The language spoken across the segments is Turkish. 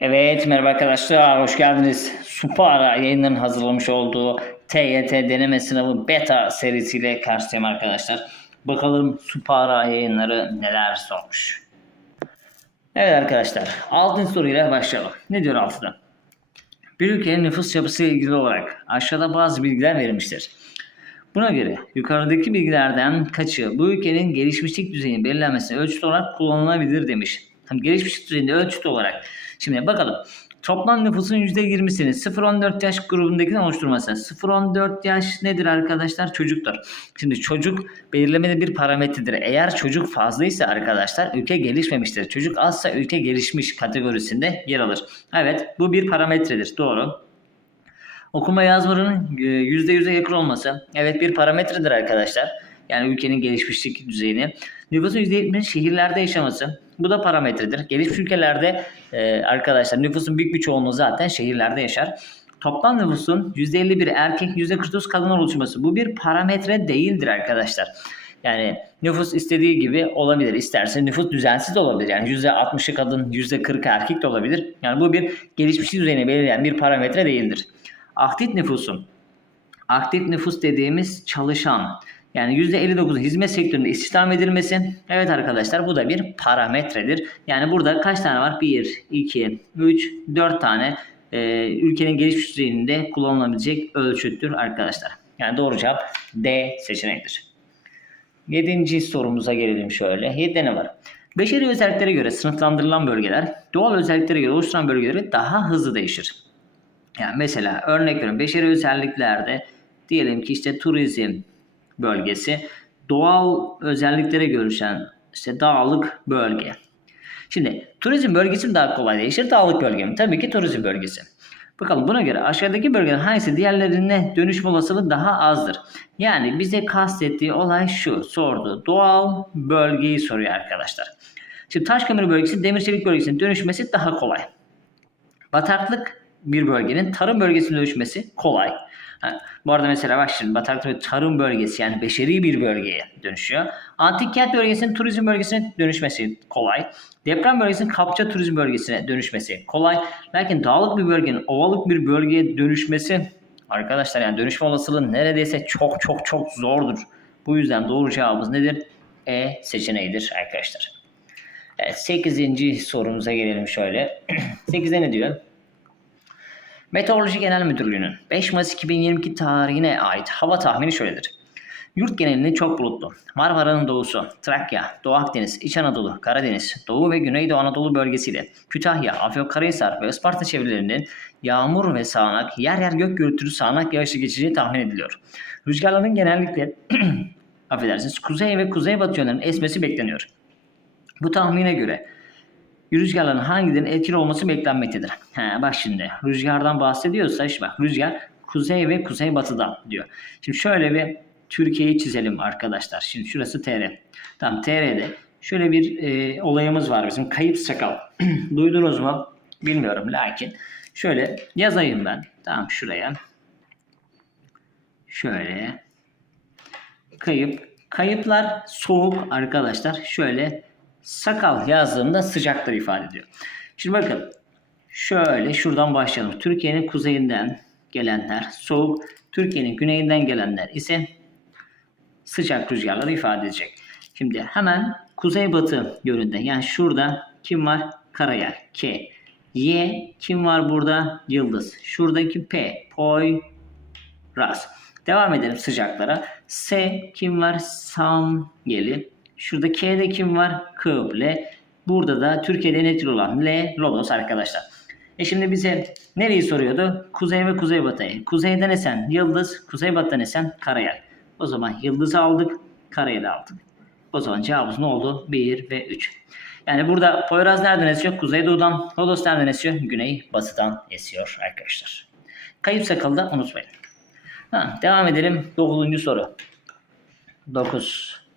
Evet merhaba arkadaşlar hoş geldiniz. Supara yayınların hazırlamış olduğu TYT deneme sınavı beta serisiyle karşıyayım arkadaşlar. Bakalım Supara yayınları neler sormuş. Evet arkadaşlar 6. soruyla başlayalım. Ne diyor altıda? Bir ülkenin nüfus yapısı ile ilgili olarak aşağıda bazı bilgiler verilmiştir. Buna göre yukarıdaki bilgilerden kaçı bu ülkenin gelişmişlik düzeyini belirlenmesine ölçüt olarak kullanılabilir demiş. Gelişmişlik düzeyinde ölçüt olarak. Şimdi bakalım. Toplam nüfusun %20'sini 0-14 yaş grubundakinden oluşturması. 0-14 yaş nedir arkadaşlar? Çocuktur. Şimdi çocuk belirlemede bir parametredir. Eğer çocuk fazlaysa arkadaşlar ülke gelişmemiştir. Çocuk azsa ülke gelişmiş kategorisinde yer alır. Evet bu bir parametredir. Doğru. Okuma yazmanın %100'e yakın olması. Evet bir parametredir arkadaşlar. Yani ülkenin gelişmişlik düzeyini. Nüfusun %70'inin şehirlerde yaşaması. Bu da parametredir. Gelişmiş ülkelerde e, arkadaşlar nüfusun büyük bir çoğunluğu zaten şehirlerde yaşar. Toplam nüfusun %51 erkek %49 kadın oluşması. Bu bir parametre değildir arkadaşlar. Yani nüfus istediği gibi olabilir. İsterse nüfus düzensiz de olabilir. Yani %60'ı kadın, %40'ı erkek de olabilir. Yani bu bir gelişmişlik düzeyini belirleyen bir parametre değildir. Aktif nüfusun aktif nüfus dediğimiz çalışan yani %59 hizmet sektöründe istihdam edilmesi. Evet arkadaşlar bu da bir parametredir. Yani burada kaç tane var? 1, 2, 3, 4 tane e, ülkenin gelişmiş düzeyinde kullanılabilecek ölçüttür arkadaşlar. Yani doğru cevap D seçeneğidir. Yedinci sorumuza gelelim şöyle. 7'de ne var? Beşeri özelliklere göre sınıflandırılan bölgeler doğal özelliklere göre oluşturan bölgeleri daha hızlı değişir. Yani mesela örnek veriyorum beşeri özelliklerde diyelim ki işte turizm bölgesi doğal özelliklere görüşen işte dağlık bölge. Şimdi turizm bölgesi mi daha kolay değişir dağlık bölge mi? Tabii ki turizm bölgesi. Bakalım buna göre aşağıdaki bölgelerin hangisi diğerlerine dönüşme olasılığı daha azdır? Yani bize kastettiği olay şu sordu. Doğal bölgeyi soruyor arkadaşlar. Şimdi taş kömürü bölgesi demir çelik bölgesine dönüşmesi daha kolay. Bataklık bir bölgenin tarım bölgesine dönüşmesi kolay. Bu arada mesela bak şimdi bataklık tarım bölgesi yani beşeri bir bölgeye dönüşüyor. Antik kent bölgesinin turizm bölgesine dönüşmesi kolay. Deprem bölgesinin kapça turizm bölgesine dönüşmesi kolay. Lakin dağlık bir bölgenin ovalık bir bölgeye dönüşmesi arkadaşlar yani dönüşme olasılığı neredeyse çok çok çok zordur. Bu yüzden doğru cevabımız nedir? E seçeneğidir arkadaşlar. Evet 8. sorumuza gelelim şöyle. 8'de ne diyor? Meteoroloji Genel Müdürlüğü'nün 5 Mayıs 2022 tarihine ait hava tahmini şöyledir. Yurt genelinde çok bulutlu. Marmara'nın doğusu, Trakya, Doğu Akdeniz, İç Anadolu, Karadeniz, Doğu ve Güneydoğu Anadolu bölgesiyle Kütahya, Afyonkarahisar ve Isparta çevrelerinin yağmur ve sağanak, yer yer gök gürültülü sağanak yağışı geçeceği tahmin ediliyor. Rüzgarların genellikle affedersiniz kuzey ve kuzeybatı yönlerinin esmesi bekleniyor. Bu tahmine göre rüzgarların hangilerinin etkili olması beklenmektedir. He, bak şimdi rüzgardan bahsediyorsa işte bak rüzgar kuzey ve kuzeybatıda diyor. Şimdi şöyle bir Türkiye'yi çizelim arkadaşlar. Şimdi şurası TR. Tamam TR'de şöyle bir e, olayımız var bizim kayıp sakal. Duydunuz mu? Bilmiyorum lakin şöyle yazayım ben. Tamam şuraya. Şöyle kayıp. Kayıplar soğuk arkadaşlar. Şöyle sakal yazdığımda sıcaktır ifade ediyor. Şimdi bakın şöyle şuradan başlayalım. Türkiye'nin kuzeyinden gelenler soğuk, Türkiye'nin güneyinden gelenler ise sıcak rüzgarları ifade edecek. Şimdi hemen kuzeybatı yönünde yani şurada kim var? Karayel K. Y kim var burada? Yıldız. Şuradaki P. Poy. Ras. Devam edelim sıcaklara. S kim var? Sam geli. Şurada K'de kim var? Kıble. Burada da Türkiye'de etkili olan L, Lodos arkadaşlar. E şimdi bize nereyi soruyordu? Kuzey ve kuzeybatıyı. Kuzeyden esen yıldız, kuzeybatıdan esen karayel. O zaman yıldızı aldık, karayeli aldık. O zaman cevabımız ne oldu? 1 ve 3. Yani burada Poyraz nereden esiyor? Kuzeydoğudan. Lodos nereden esiyor? Güney batıdan esiyor arkadaşlar. Kayıp sakalı da unutmayın. Ha, devam edelim. 9. soru. 9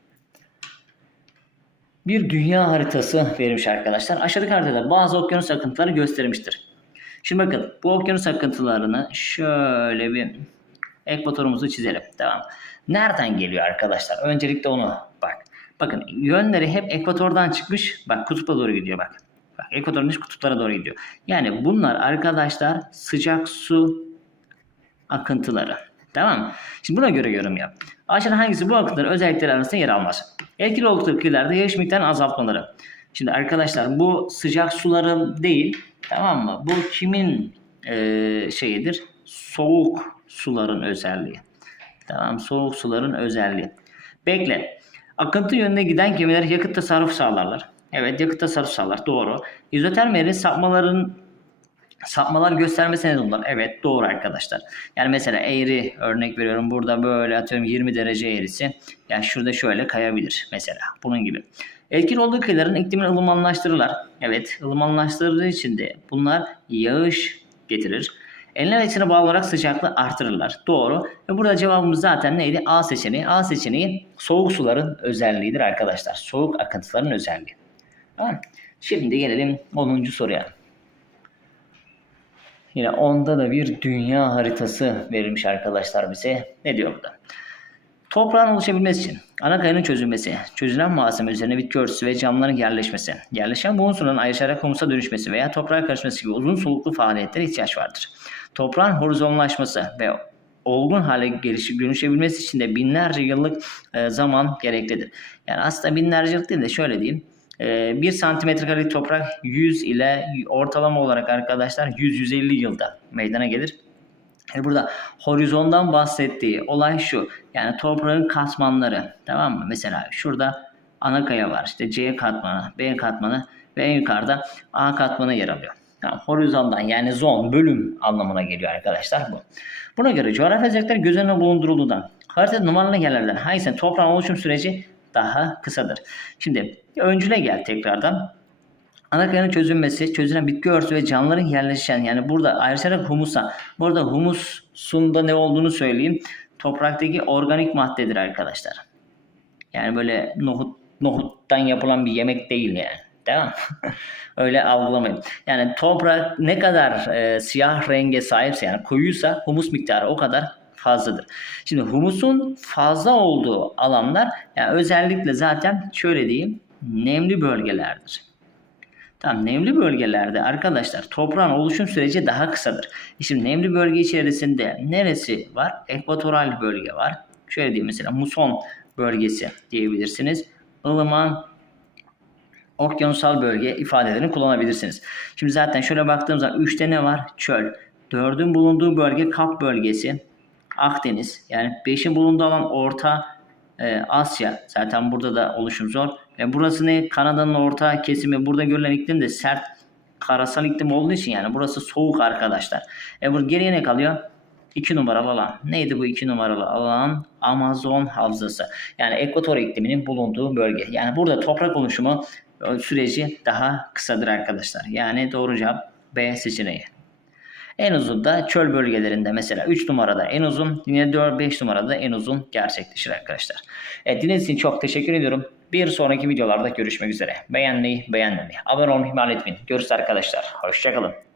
bir dünya haritası verilmiş arkadaşlar. Aşağıdaki haritada bazı okyanus akıntıları göstermiştir. Şimdi bakın bu okyanus akıntılarını şöyle bir ekvatorumuzu çizelim. Tamam. Nereden geliyor arkadaşlar? Öncelikle onu bak. Bakın yönleri hep ekvatordan çıkmış. Bak kutupla doğru gidiyor bak. Bak ekvatorun dış kutuplara doğru gidiyor. Yani bunlar arkadaşlar sıcak su akıntıları. Tamam? Şimdi buna göre yorum yap. Aşağıda hangisi bu akıntıların özellikleri arasında yer almaz? Etkili oldukları kıyılarda yağış miktarının azaltmaları. Şimdi arkadaşlar bu sıcak suların değil tamam mı? Bu kimin eee, şeyidir? Soğuk suların özelliği. Tamam soğuk suların özelliği. Bekle. Akıntı yönüne giden gemiler yakıt tasarrufu sağlarlar. Evet yakıt tasarrufu sağlar. Doğru. İzotermilerin sapmaların sapmalar göstermesi neden olur? Evet doğru arkadaşlar. Yani mesela eğri örnek veriyorum. Burada böyle atıyorum 20 derece eğrisi. Yani şurada şöyle kayabilir mesela. Bunun gibi. Etkili olduğu kıyıların iklimini ılımanlaştırırlar. Evet ılımanlaştırdığı için de bunlar yağış getirir. Enlem içine bağlı olarak sıcaklığı artırırlar. Doğru. Ve burada cevabımız zaten neydi? A seçeneği. A seçeneği soğuk suların özelliğidir arkadaşlar. Soğuk akıntıların özelliği. Tamam. Şimdi gelelim 10. soruya. Yine onda da bir dünya haritası verilmiş arkadaşlar bize. Ne diyor burada? Toprağın oluşabilmesi için ana kayanın çözülmesi, çözülen malzeme üzerine bitki örtüsü ve camların yerleşmesi, yerleşen bu unsurların ayrışarak humusa dönüşmesi veya toprağa karışması gibi uzun soluklu faaliyetlere ihtiyaç vardır. Toprağın horizonlaşması ve olgun hale gelişip dönüşebilmesi için de binlerce yıllık e, zaman gereklidir. Yani aslında binlerce yıllık değil de şöyle diyeyim. 1 santimetre karelik toprak 100 ile ortalama olarak arkadaşlar 100-150 yılda meydana gelir. E burada horizondan bahsettiği olay şu. Yani toprağın katmanları tamam mı? Mesela şurada ana kaya var. İşte C katmanı, B katmanı ve en yukarıda A katmanı yer alıyor. Tamam, horizondan yani zon, bölüm anlamına geliyor arkadaşlar bu. Buna göre coğrafi özellikler göz önüne bulundurulduğundan haritada numaralı yerlerden hangisinin toprağın oluşum süreci daha kısadır. Şimdi öncüle gel tekrardan. Ana çözülmesi, çözülen bitki örtüsü ve canlıların yerleşen yani burada ayrışarak humusa. Burada humusunda ne olduğunu söyleyeyim. Topraktaki organik maddedir arkadaşlar. Yani böyle nohut nohuttan yapılan bir yemek değil yani. Mı? Öyle algılamayın. Yani toprak ne kadar e, siyah renge sahipse yani koyuysa humus miktarı o kadar fazladır. Şimdi humusun fazla olduğu alanlar yani özellikle zaten şöyle diyeyim nemli bölgelerdir. Tamam nemli bölgelerde arkadaşlar toprağın oluşum süreci daha kısadır. E Şimdi nemli bölge içerisinde neresi var? Ekvatoral bölge var. Şöyle diyeyim mesela muson bölgesi diyebilirsiniz. ılıman okyanusal bölge ifadelerini kullanabilirsiniz. Şimdi zaten şöyle baktığımız zaman 3'te ne var? Çöl. 4'ün bulunduğu bölge Kap bölgesi. Akdeniz. Yani 5'in bulunduğu alan Orta e, Asya. Zaten burada da oluşum zor. Ve burası ne? Kanada'nın orta kesimi. Burada görülen iklim de sert karasal iklim olduğu için yani burası soğuk arkadaşlar. E bu geriye ne kalıyor? 2 numaralı alan. Neydi bu 2 numaralı alan? Amazon havzası. Yani ekvator ikliminin bulunduğu bölge. Yani burada toprak oluşumu e, süreci daha kısadır arkadaşlar. Yani doğru cevap B seçeneği. En uzun da çöl bölgelerinde mesela 3 numarada en uzun, yine 4-5 numarada en uzun gerçekleşir arkadaşlar. Evet dinlediğiniz için çok teşekkür ediyorum. Bir sonraki videolarda görüşmek üzere. Beğenmeyi, beğenmemeyi, abone olmayı ihmal etmeyin. Görüşürüz arkadaşlar. Hoşçakalın.